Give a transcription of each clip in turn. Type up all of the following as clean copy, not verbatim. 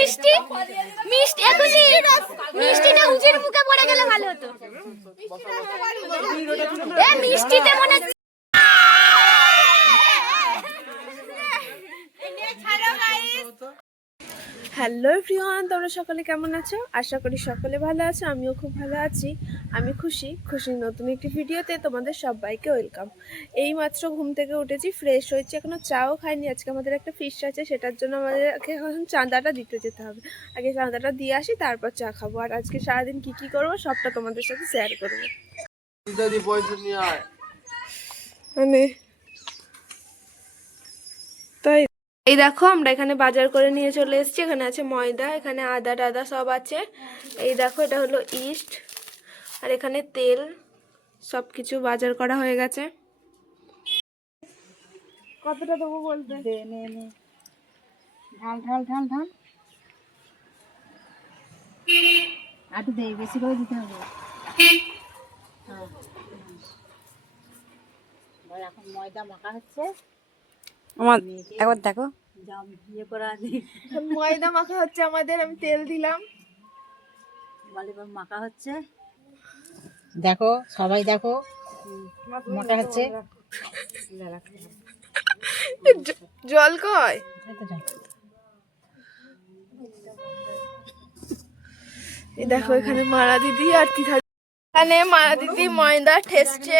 মিষ্টি মিষ্টি এখনই মিষ্টিটা উজির মুখে পড়ে গেলে ভালো হতো। এ মিষ্টিতে মনে হ্যালো এভরিওয়ান, তোমরা সকলে কেমন আছো? আশা করি সকলে ভালো আছো। আমিও খুব ভালো আছি। আমি খুশির নতুন একটি ভিডিওতে তোমাদের সবাইকে ওয়েলকাম। এই মাত্র ঘুম থেকে উঠেছি, ফ্রেশ হয়েছি, এখনো চাও খাইনি। আজকে আমাদের একটা ফিশ আছে, সেটার জন্য আমাদেরকে এখন চাঁদাটা দিতে যেতে হবে। আগে চাঁদাটা দিয়ে আসি, তারপর চা খাবো। আর আজকে সারাদিন কি করবো সবটা তোমাদের সাথে শেয়ার করবো। মানে তাই এই দেখো, আমরা এখানে বাজার করে নিয়ে চলে এসেছি। এখানে আছে ময়দা, এখানে আদা টাদা সব আছে। এই দেখো, এটা হলো ইস্ট, আর এখানে তেল, সব কিছু বাজার করা হয়ে গেছে। কতটা দেবো বলতে? ঢাল ঢাল ঢাল ঢাল আটু দে, বেশি করে দিতে হবে। এখন ময়দা মাখা হচ্ছে। একবার দেখো, ইয়ে করা ময়দা মাখা হচ্ছে আমাদের, আমি তেল দিলাম। মাখা হচ্ছে, দেখো সবাই দেখো মাখা হচ্ছে। জল কয় এই দেখো, এখানে মারা দিদি আর তিথা, এখানে মারা দিদি ময়দা ঠেসছে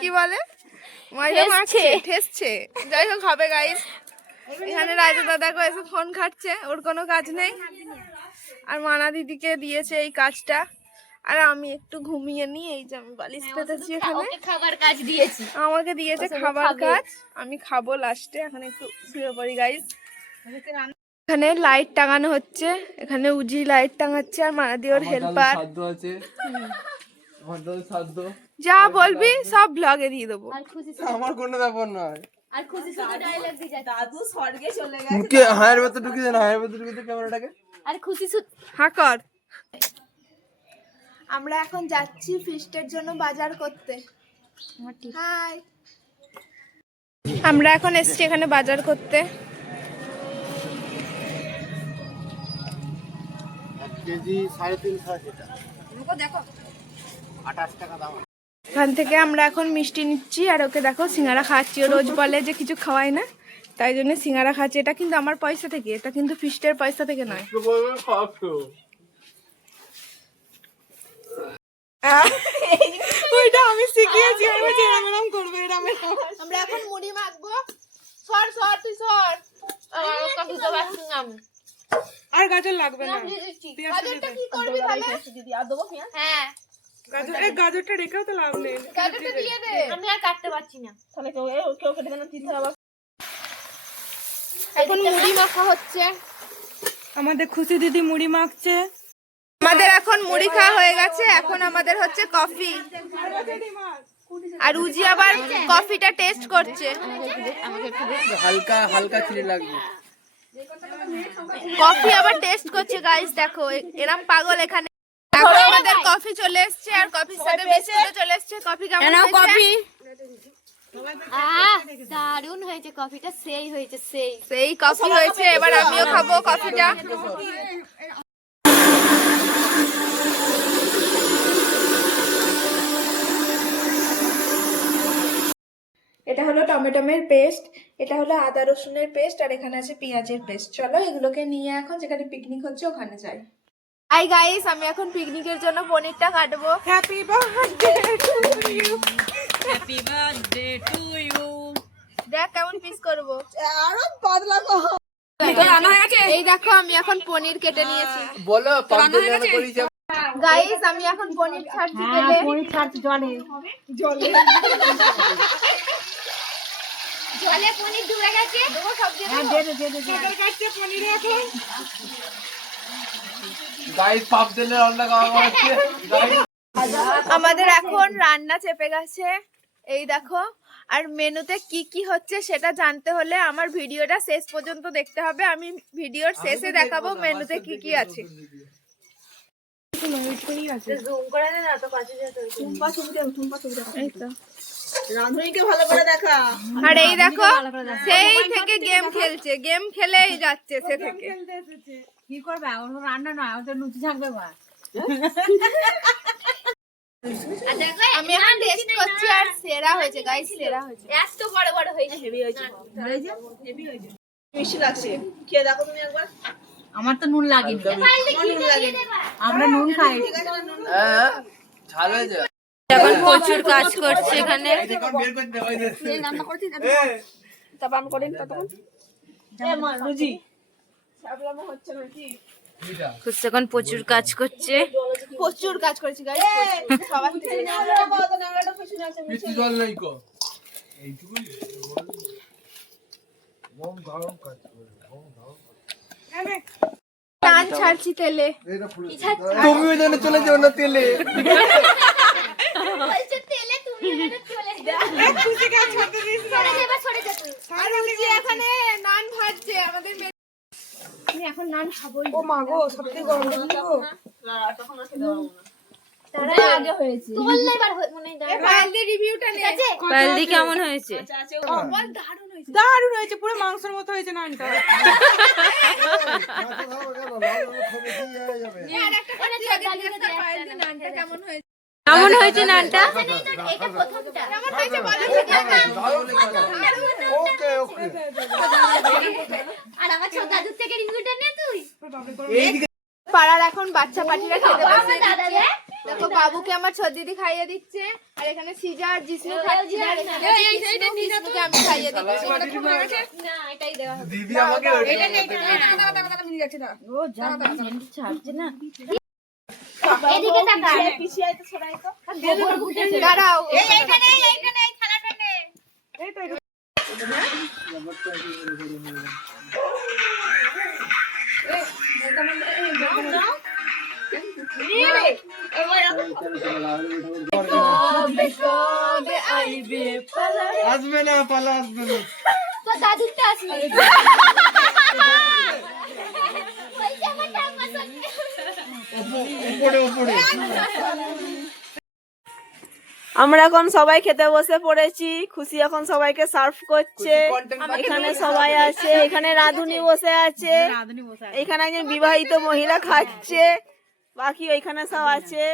কি বলে, ময়দা মাখছে, ঠেসছে। যাই হোক, হবে গাইস। এখানে রাজা দাদা এসে ফোন ঘাটছে, ওর কোনো কাজ নেই। আর মানা দিদিকে দিয়েছে এই কাজটা, আর আমি একটু ঘুমিয়ে নিই। এই যে আমি বালিশ পেতেছি, এখানে খাবার কাজ দিয়েছি, আমাকে দিয়েছে খাবার কাজ। আমি খাবো লাস্টে, এখন একটু শুয়ে পড়ি গাইস। এখানে লাইট টাঙানো হচ্ছে, এখানে উজি লাইট টাঙাচ্ছে, আর মানাদি ওর হেল্পার। যা বলবি সব ব্লগে দিয়ে দেবো, আমার কোনো ব্যাপার নয়। আর খুশি শুধু ডায়লগ দিয়ে যায়, দাদু স্বর্গে চলে গেছে। মুখে হায়ের মতো ঢুকিয়ে দেন, হায়ের মতো ঢুকিয়ে দেন ক্যামেরাটাকে। আর খুশি শুধু হ্যাঁ কর। আমরা এখন যাচ্ছি ফিস্টের জন্য বাজার করতে। হাই, আমরা এখন এসেছি এখানে বাজার করতে। কেজি 350 সেটা। দেখো 28 টাকা দাম। এখান থেকে আমরা এখন মিষ্টি নিচ্ছি, আর ওকে দেখো সিঙ্গারা খাচ্ছি। ও রোজ বলে যে কিছু খাওয়াই না, তাই জন্য সিঙ্গারা খাচ্ছি। এটা কিন্তু আমার পয়সা থেকে, এটা কিন্তু ফিস্টের পয়সা থেকে নয়। ওইটা আমি শিখিয়েছি, এরকম করবো। আমরা এখন মুড়ি মাখবো। সর সর, তুই সর। আর গাজর লাগবে না। গাজরটা কি করবি তাহলে? দিদি আর দেবো পেঁয়াজ? হ্যাঁ, গাজরটা রেখেও তো লাভ নেই। গাজরটা দিয়ে দে, আমি আর কাটতে পারছি না। তাহলে কেউ কেটে দেন, দিতে হবে। এখন মুড়ি মাখা হচ্ছে, আমাদের খুশি দিদি মুড়ি মাখছে। আমাদের এখন মুড়ি খাওয়া হয়ে গেছে, এখন আমাদের হচ্ছে কফি। আর উজি আবার কফিটা টেস্ট করছে। হালকা হালকা চিনি লাগবে। কফি আবার টেস্ট করছে গাইস, দেখো এরকম পাগল। এখানে এখন আমাদের কফি চলে এসেছে, আর কফির সাথে বিস্কুটও চলে এসেছে। কফি কেমন হয়েছে? দারুণ হয়েছে কফিটা, সেই হয়েছে, সেই কফি হয়েছে। এবার আমিও খাবো কফিটা। এটা হলো টমেটোমের পেস্ট, এটা হলো আদা রসুনের পেস্ট, আর এখানে আছে পেঁয়াজের পেস্ট। চলো এগুলোকে নিয়ে এখন যেখানে পিকনিক হচ্ছে ওখানে যাই। হাই গাইস, আমি এখন পিকনিকের জন্য পনিরটা কাটবো। Happy birthday to you, happy birthday to you. দেখ কেমন পিস করব, আরো পাতলা করো। এই দেখো, আমি এখন পনির কেটে নিয়েছি। বলো পাবলিক করি যাব। গাইস, আমি এখন পনির ছাড়ছি তেলে। পনির ছাড়ছি জলে জলে জলে পনির ডুবে গেছে। দেবো সব দিয়ে দেবো। দে দে দে দে। কেটে কাটছে পনির এখন। গাইস পাপ দিলে রান্না খাওয়া হচ্ছে। গাইস আমাদের এখন রান্না চেপে গেছে, এই দেখো। আর মেনুতে কি কি হচ্ছে সেটা জানতে হলে আমার ভিডিওটা শেষ পর্যন্ত দেখতে হবে। আমি ভিডিওর শেষে দেখাবো মেনুতে কি কি আছে। জুম করে দে না, তো কাছে যেতে হবে। এই তো রাঁধুনিকে ভালো করে দেখা। আর এই দেখো সেই থেকে গেম খেলছে, গেম খেলেই যাচ্ছে সে থেকে। কি করবে? ওর রান্না নয়, ওর তো লুচি থাকবে বা। আমি এখন টেস্ট করছি আর সেরা হয়েছে গাইস, সেরা হয়েছে। এত বড় বড় হয়েছে। হেভি হয়েছে। মিষ্টি লাগছে, খেয়ে দেখো তুমি একবার। আমার তো নুন লাগেনি। আমরা নুন খাই। হ্যাঁ ঝাল হয়েছে। এখন প্রচুর কাজ করছে এখানে। এখন বের করে দে ওই দে। তারপর আমি করি ততক্ষণ। রুজি খুশি এখন প্রচুর কাজ করছে। প্রচুর কাজ করেছি গাইস, সবার থেকে। মিষ্টি জল নেই কো এইটুকুই মম গরম কাজ করে টান ছাড়ছি তেলে। তুমি ওই জন্য চলে যাও না তেলে। বলছে তেলে তুমি এখানে চলে যাও। খুশি কাজ করতে দিস না। সরে যা তুই। আর রুজি এখানে নান ভাজছে আমাদের আমি এখন নান খাবো। ও মা গো, সত্যি গরম দেখি গো। তারা আগে হয়েছে। তোললে এবার মনে হয় দাঁড়া। পায়েলদের রিভিউটা নে। পালদি কেমন হয়েছে? বল দারুণ হয়েছে। দারুণ হয়েছে, পুরো মাংসের মতো হয়েছে নানটা। আর একটা কথা জিজ্ঞেস কর, পায়েলদের নানটা কেমন হয়েছে? কেমন হয়েছে নানটা? এটা প্রথমটা। কেমন হয়েছে বলো। ওকে ওকে আর আমার ছোট দাদুর থেকে রিভিউটা নে তুই। পাড়ার এখন বাচ্চা পাটিরা খেতে বসে। আমার দাদা রে। দেখো বাবুকে আমার ছোট দিদি খাইয়ে দিচ্ছে, আর এখানে সিজা আর জিষ্ণু খাচ্ছে, আর এখানে জিষ্ণুকে আমি খাইয়ে দিচ্ছি। না এটাই দেওয়া হবে। দিদি আমাকে ও যা ছাড়ছে না। এদিকে তাকা। দাঁড়াও। এইখানে এই থালাটা নে। আসবে না পালা আসবে না তো দাদুরটা আসবে। বলছে আমার ঠাম্মা সঙ্গে। উপরে উপরে আমরা এখন সবাই খেতে বসে পড়েছি। খুশি এখন সবাইকে সার্ভ করছে। এখানে সবাই আছে, এখানে রাধুনি বসে আছে, এখানে একজন বিবাহিত মহিলা খাচ্ছে, বাকি ওইখানে সব আছে,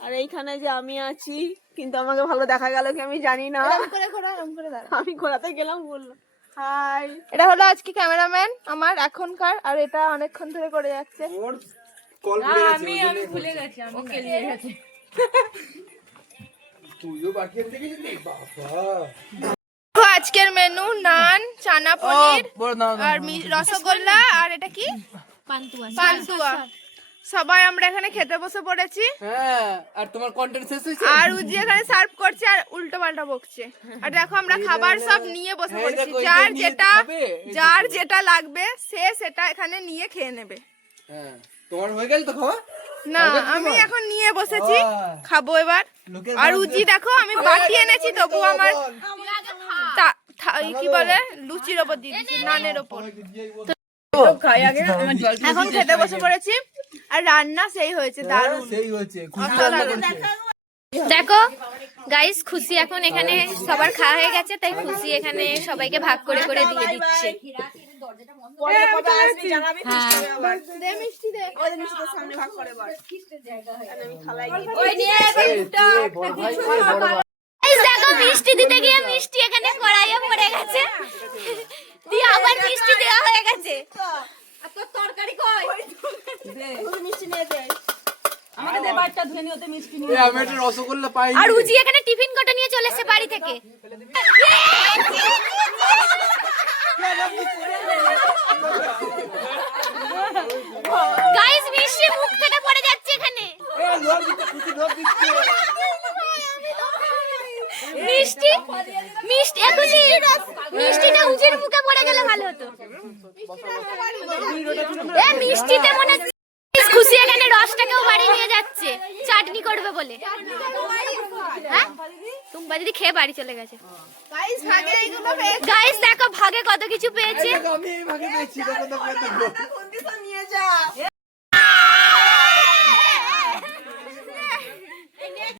আর এইখানে যে আমি আছি, কিন্তু আমাকে ভালো দেখা গেল কি আমি জানি না। এরম করে ঘোরা, এরম করে দাঁড়া। আমি ঘোরাতে গেলাম, বললো হাই। এটা হলো আজকে ক্যামেরাম্যান আমার এখনকার, আর এটা অনেকক্ষণ ধরে করে যাচ্ছে। ওর কল ভুলে গেছে আমি ওকে নিয়ে গেছি। তুইও বাকি আছে দেখেছিস বাবা। দেখো আজকের মেনু নান, চানা পনির বড় না আর রসগোল্লা, আর এটা কি পান্তুয়া। সবাই আমরা এখানে খেতে বসে পড়েছি, হ্যাঁ আর তোমার কন্টেন্ট শেষ হয়েছে আর উজি এখানে সার্ভ করছে আর উল্টো পাল্টা বকছে। আর দেখো আমরা খাবার সব নিয়ে বসে এই পড়েছি, দেখো, এই যার যে নিয়ে যেটা খাবে, এই যার যেটা লাগবে সে সেটা এখানে নিয়ে খেয়ে নেবে। হ্যাঁ তোমার হয়ে গেল তো খাওয়া না আমি এখন নিয়ে বসেছি, খাবো এবার। লোকের আর উজি দেখো আমি বাটি এনেছি, তবু আমার কি বলে লুচির ওপর দিয়ে দিচ্ছি, নানের ওপর। এখন খেতে বসে পড়েছি, আর রান্না সেই হয়েছে, দারুণ। সেই হয়েছে খুশি অসাধারণ। দেখো গাইস, খুশি এখন এখানে সবার খাওয়া হয়ে গেছে, তাই খুশি এখানে সবাইকে ভাগ করে করে দিয়ে দিচ্ছে। দে মিষ্টি দে। Guys, দেখো মিষ্টি দিতে গিয়ে মিষ্টি এখানে কড়াইয়ে পড়ে গেছে, দিয়ে আবার মিষ্টি দেওয়া হয়ে গেছে। এই আমি একটা রসগোল্লা পাইনি আর উজি এখানে টিফিন কোটা নিয়ে চলে এসেছে বাড়ি থেকে। গাইস, মিষ্টি মুখ থেকে পড়ে যাচ্ছে এখানে। এই ধর দিতে খুশি ধর দিচ্ছে মিষ্টি মিষ্টি এখনই মিষ্টিটা উজির মুখে পড়ে গেলে ভালো হতো। এ মিষ্টিতে মনে হচ্ছে খুশি এখানে রসটাকেও বাড়ি নিয়ে যাচ্ছে চাটনি করবে বলে। হ্যাঁ টুম্পা দিদি খেয়ে বাড়ি চলে গেছে। গাইস ভাগে এইগুলো পেয়েছি। গাইস দেখো ভাগে কত কিছু পেয়েছে। আমি এই ভাগে পেয়েছি দেখো তো কত কন্ডিশন নিয়ে যা।